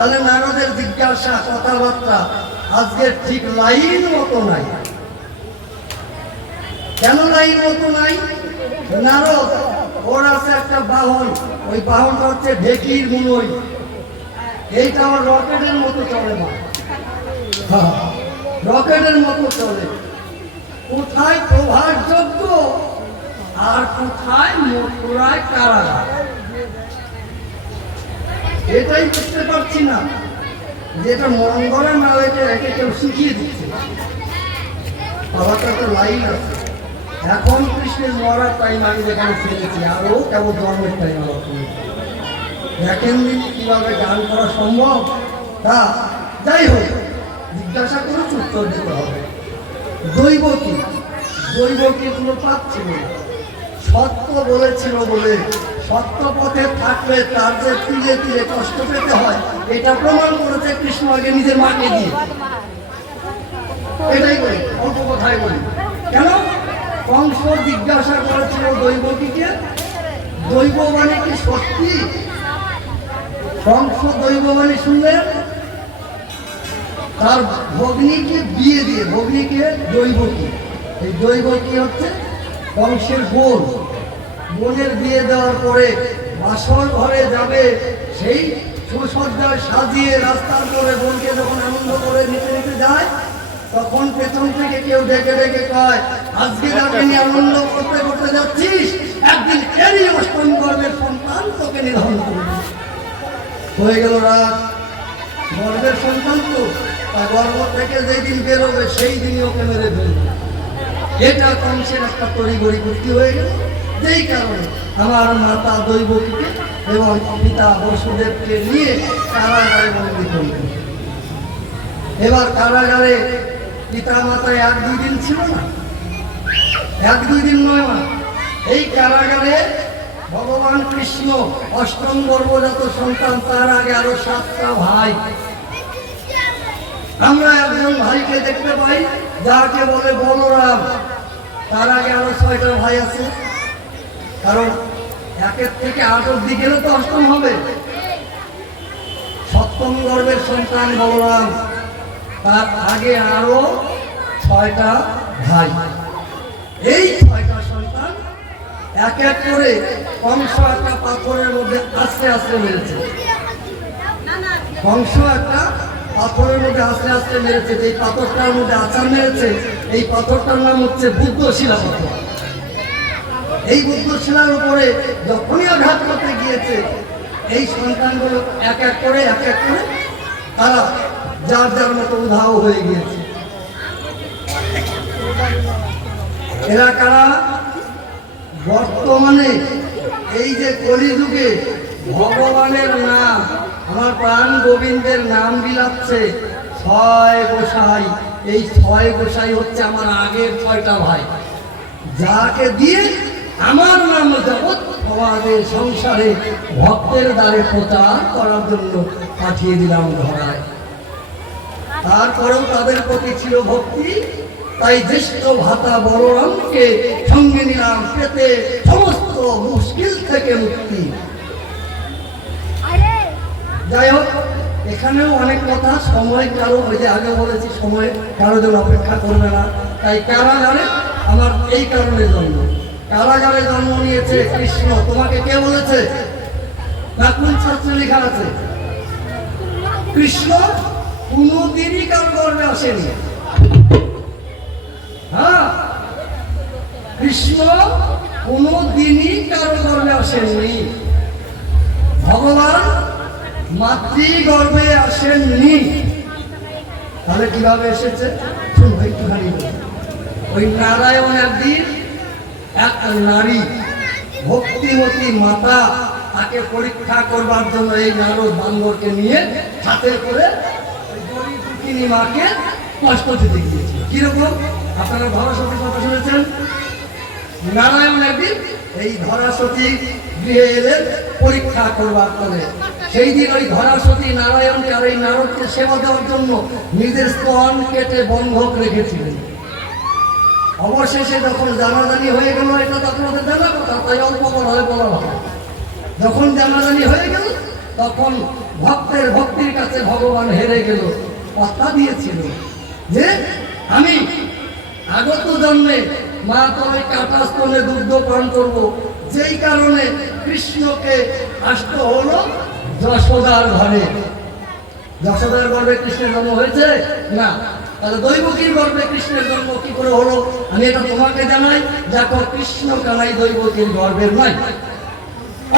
তাহলে জিজ্ঞাসা কথাবার্তা আজকে ঠিক লাইন মতো নাই। কেন লাইন মতো নাই? নারদ ওর আছে একটা বাহন ওই বাহনটা হচ্ছে ঢেকির মুনই। এইটা আমার রকেটের মতো চলে না হ্যাঁ, রকেটের মতো চলে। কোথায় প্রভাসযোগ্য আর কোথায় মথুরায় কারাগার? এটাই বুঝতে পারছি না যেটা মঙ্গলে না এটা একে কেউ শিখিয়ে দিচ্ছে। বাবাটা তো লাইন আছে। এখন কৃষ্ণের মরার টাইম আমি যেখানে ফেলেছি আরও কেবল জন্মের টাইম আমার দেখেন দিন কীভাবে গান করা সম্ভব? তা, যাই হোক, জিজ্ঞাসা করে উত্তর দিতে হবে। দৈব কি? দৈব কি কোনো পাচ্ছিল সত্য বলেছিল বলে সত্য পথে থাকলে তার যে তীরে তীরে কষ্ট পেতে হয়। এটা প্রমাণ করেছে কৃষ্ণ আগে নিজের মাকে দিয়ে। এটাই বলি, অল্প কথাই বলি। কেন? কংস জিজ্ঞাসা করেছিল দৈবকীকে দৈববাণী কি সত্যি? কংস দৈববাণী শুনলেন তার ভগ্নীকে বিয়ে দিয়ে, ভগ্নীকে দৈবকী এই দৈবকী হচ্ছে? কংসের বোন বোনের বিয়ে দেওয়ার পরে বাসর ঘরে যাবে, সেই সুসজ্জায় সাজিয়ে রাস্তার পরে বোনকে যখন আনন্দ করে নিতে নিতে যায়, তখন পেছন থেকে কেউ ডেকে ডেকে কয়, আজকে যাকে নিয়ে আনন্দ করতে করতে যাচ্ছিস, একদিন এরই অষ্টম গর্বের সন্তান তোকে নিধন করবে। হয়ে গেল রাত। গর্বের সন্তান তো, তা গর্ব থেকে যেদিন বেরোবে সেই দিনই ওকে মেরে ফেলবে। এটা কংসের একটা তড়িগড়ি বুদ্ধি হয়ে গেল। যেই কারণে আমার মাতা দৈবকীকে এবং পিতা বসুদেবকে নিয়ে কারাগারে বন্দী করলেন এবার কারাগারে পিতা মাতা এক দুই দিন ছিল না। এক দুই দিন নয় মা এই কারাগারে ভগবান কৃষ্ণ অষ্টম গর্ভজাত সন্তান, তার আগে আরও সাতটা ভাই। আমরা একজন ভাইকে দেখতে পাই, যাকে বলে বলরাম। তার আগে আরও ছয়টা ভাই আছে। কারণ একের থেকে আট গেলে তো অষ্টম হবে। সপ্তম গর্ভের সন্তান বলরাম, তার আগে আরও ছয়টা ভাই। এই ছয়টা সন্তান এক এক করে কংস একটা পাথরের মধ্যে আস্তে আস্তে মেরেছে। কংস একটা পাথরের মধ্যে আস্তে আস্তে মেরেছে। এই পাথরটার মধ্যে আচার মেরেছে, এই পাথরটার নাম হচ্ছে বুদ্ধ শিলা পাথর। এই বুদ্ধ শিলার উপরে যখনই আঘাত করতে গিয়েছে, এই সন্তানগুলো এক এক করে, এক এক করে তারা যার যার মতো উধাও হয়ে গিয়েছে। এরা কারা? বর্তমানে এই যে কলিযুগে ভগবানের নাম, আমার প্রাণ গোবিন্দের নাম বিলাচ্ছে ছয় গোসাই। এই ছয় গোসাই হচ্ছে আমার আগের ছয়টা ভাই। যাকে দিয়ে আমার নাম জগৎ সমাজে সংসারে ভক্তের দ্বারে প্রচার করার জন্য পাঠিয়ে দিলাম ধরায়। তারপরেও তাদের প্রতি ছিল ভক্তি তাই জ্যেষ্ঠ ভাতা বলরামকে সঙ্গে নিলাম পেতে সমস্ত মুশকিল থেকে মুক্তি। যাই হোক এখানেও অনেক কথা সময় কারও ওই যে আগে বলেছি সময় কারও জন্য অপেক্ষা করবে না। তাই কারাগারে আমার এই কারণে জন্ম। কারাগারে জন্ম নিয়েছে কৃষ্ণ। তোমাকে কে বলেছে? লেখা আছে। কৃষ্ণ কোনদিনই কারও গর্বে আসেনি। হ্যাঁ? কৃষ্ণ কোনোদিনই কারও গর্বে আসেননি। ভগবান মাতৃ গর্বে আসেননি। তাহলে কীভাবে এসেছে? শুনো একটুখানি। ওই নারায়ণ একদিন এক নারী ভক্তিমতী মাতা তাকে পরীক্ষা করবার জন্য এই নারদ বান্দরকে নিয়ে হাতে করে দুঃখিনী মাকে কষ্ট দিতে গিয়েছে কীরকম? আপনারা ভরসতী কথা শুনেছেন? নারায়ণ একদিন এই ধরাসতী গৃহে এলেন পরীক্ষা করবার করে সেই দিন ওই ধরাসতী নারায়ণকে আর এই নারদকে সেবা দেওয়ার জন্য নিজের স্তন কেটে বন্ধক রেখেছিলেন। অবশেষে যখন জানাজানি হয়ে গেল, এটা তো আপনাদের জানা কথা, তাই অল্প করে বলা ভালো যখন জানাজানি হয়ে গেল, তখন ভক্তের ভক্তির কাছে ভগবান হেরে গেল, কথা দিয়েছিল যে, আমি আগত জন্মে মা তবে কাটা স্তনে দুগ্ধ পান করব। যেই কারণে কৃষ্ণকে আসতে হলো যশোদার ঘরে। যশোদার গর্ভে কৃষ্ণের জন্ম হয়েছে? না। তাহলে দৈবকীর গর্ভে কৃষ্ণের জন্ম কি করে হলো? আমি এটা তোমাকে জানাই, দেখো কৃষ্ণ কানাই দৈবকীর গর্ভের নয়।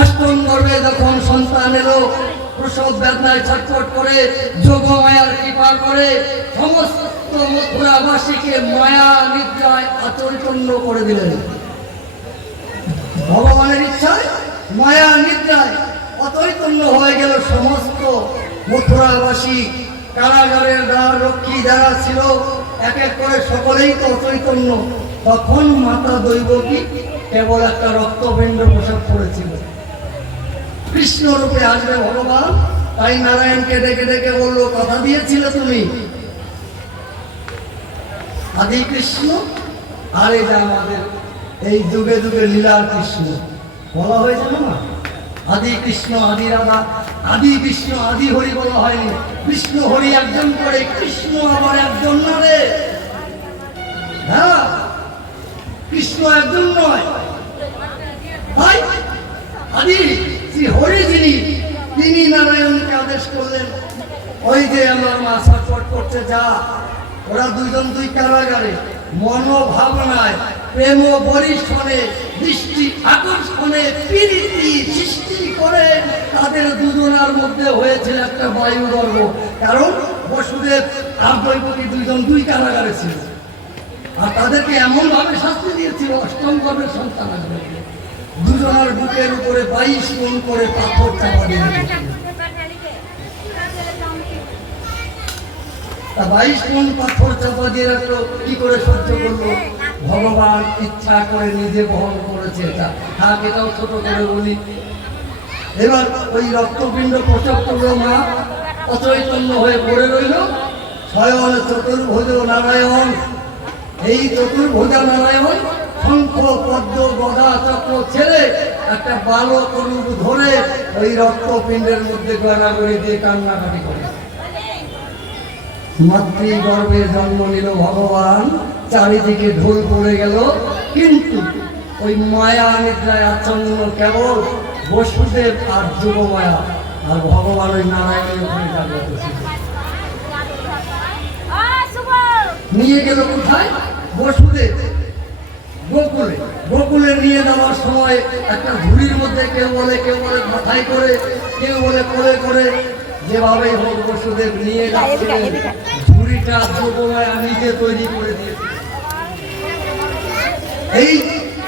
অষ্টম গর্ভে যখন সন্তান এলো, প্রসব বেদনায় ছটফট করে যোগ মায়ার কৃপা করে, সমস্ত মথুরাবাসীকে মায়া, নিদ্রায় আচৈতন্য করে দিলেন। ভগবানের ইচ্ছায় মায়া, নিদ্রায় অচৈতন্য হয়ে গেল সমস্ত মথুরাবাসী। কারাগারের দ্বার রক্ষী যারা ছিল, এক এক করে সকলেই তো অচৈতন্য। তখন মাতা দৈবকী কেবল একটা রক্তপিণ্ড পোশাক করেছিল। কৃষ্ণ রূপে আসবে ভগবান, তাই নারায়ণকে ডেকে ডেকে বলল, কথা দিয়েছিলে তুমি? আদি কৃষ্ণ, আর এটা আমাদের, এই যুগে যুগে লীলার কৃষ্ণ। বলা হয়েছে না? আদি কৃষ্ণ, আদি রাধা, আদি কৃষ্ণ, আদি হরি বলা হয়নি কৃষ্ণ হরি একজন করে, কৃষ্ণ আবার একজন না রে হ্যাঁ কৃষ্ণ একজন নয়। তাই আদি, শ্রী হরি যিনি, তিনি নারায়ণকে আদেশ করলেন, ওই যে আমার মা ছটফট করছে যা, ওরা দুইজন দুই কারাগারে, মনোভাবনায় প্রেম বরিষ্ঠনে দৃষ্টি আকর্ষণে প্রীতি সৃষ্টি করে। তাদের দুজনার মধ্যে হয়েছিল একটা বায়ু গর্ব কারণ বসুদেব আর দৈপতি দুইজন দুই কারাগারে ছিল। আর তাদেরকে এমন ভাবে শাস্তি দিয়েছিল, অষ্টম গর্ভের সন্তান আসবে। দুজনের বুকের উপরে বাইশ গুণ করে পাথর চাপা দিয়ে বাইশ গুণ পাথর চাপা দিয়ে রাখল, কি করে সহ্য করল? ভগবান ইচ্ছা করে নিজে বহন করেছে এটা। থাক, এটাও ছোট করে বলি। এবার ওই রক্তপিণ্ড প্রসব করল মা অচৈতন্য হয়ে পড়ে রইল। স্বয়ন চতুর্ভুজ নারায়ণ। এই চতুর্ভুজা নারায়ণ শঙ্খ, পদ্ম, গদা, চক্র ছেড়ে একটা বালক রূপ ধরে ওই রক্তপিণ্ডের মধ্যে গড়াগড়ি দিয়ে কান্নাকাটি করে। মাতৃগর্ভে জন্ম নিল ভগবান। চারিদিকে ঢোল পড়ে গেল। কিন্তু ওই মায়া নিদ্রায় আচ্ছন্ন কেবল বসুদেব আর যুবমায়া আর ভগবান ওই নারায়ণের ওখানে জাগ্রত ছিল। নিয়ে গেল কোথায়? বসুদেব। গোকুলে। গোকুলে নিয়ে যাওয়ার সময় একটা ঝুড়ির মধ্যে কেউ বলে কেউ বলে মাথায় করে, কেউ বলে কোলে করে। যেভাবে হোক বসুদেব নিয়ে যাচ্ছিলেন ঝুড়িটা যোগমায়া নিজে তৈরি করে দিয়েছে। এই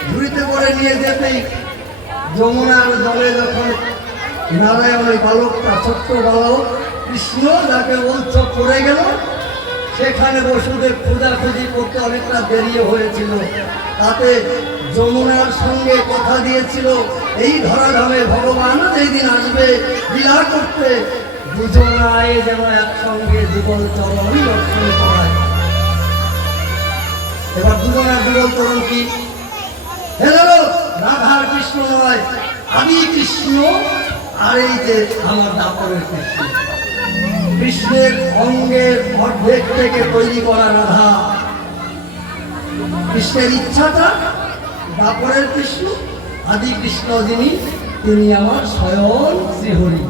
ঝুড়িতে করে নিয়ে যেতেই যমুনার জলে যখন নারায়ণ ওই বালকটা ছোট্ট বালক কৃষ্ণ যাকে বলছ পড়ে গেল, সেখানে বসুদেব খোঁজাখুঁজি করতে অনেকটা দেরি হয়েছিল। তাতে যমুনার সঙ্গে কথা দিয়েছিল, এই ধরাধামে ভগবান যেই দিন আসবে লীলা করতে দুজনায় যেন একসঙ্গে যুগল চরণ করায় এবার দুজনের যুগল চরণ কি? রাধার কৃষ্ণ নয়, আমি কৃষ্ণ, আর এই যে আমার দাপরের কৃষ্ণ। কৃষ্ণের অঙ্গের অর্ধেক থেকে তৈরি করা রাধা। কৃষ্ণের ইচ্ছাটা দাপরের কৃষ্ণ, আদি কৃষ্ণ যিনি, তিনি আমার স্বয়ং শ্রীহরি।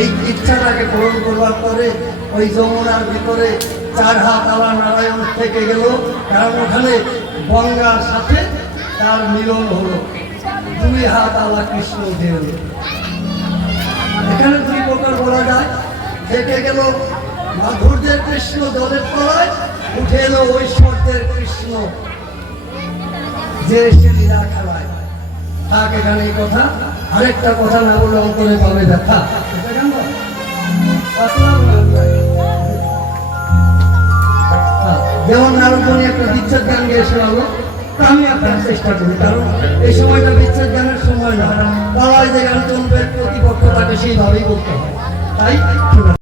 এই ইচ্ছাটাকে পূরণ করবার পরে ওই যমুনার ভিতরে চার হাত আলা নারায়ণ থেকে গেল। কারণ ওখানে গঙ্গার সাথে তার মিলন হলো। দুই হাত আলা কৃষ্ণ দেব। এখানে দুই প্রকার বলা যায়। থেকে গেল, মাধুর্যের কৃষ্ণ জলের তলায়, উঠে এলো ঐশ্বর্যের কৃষ্ণ। যে এসে লীলা খেলায়। থাক, এখানে কথা। আরেকটা কথা না বলে অন্তরে পাবে দেখা যেমন নারদমণি একটা বিচ্ছেদ গান গেয়ে শোনালো আমি আপনার চেষ্টা করি, কারণ এই সময়টা বিচ্ছেদ গানের সময় না। পালায় যে গান চলবে প্রতিপক্ষ তাকে সেইভাবেই করতে হয়। তাই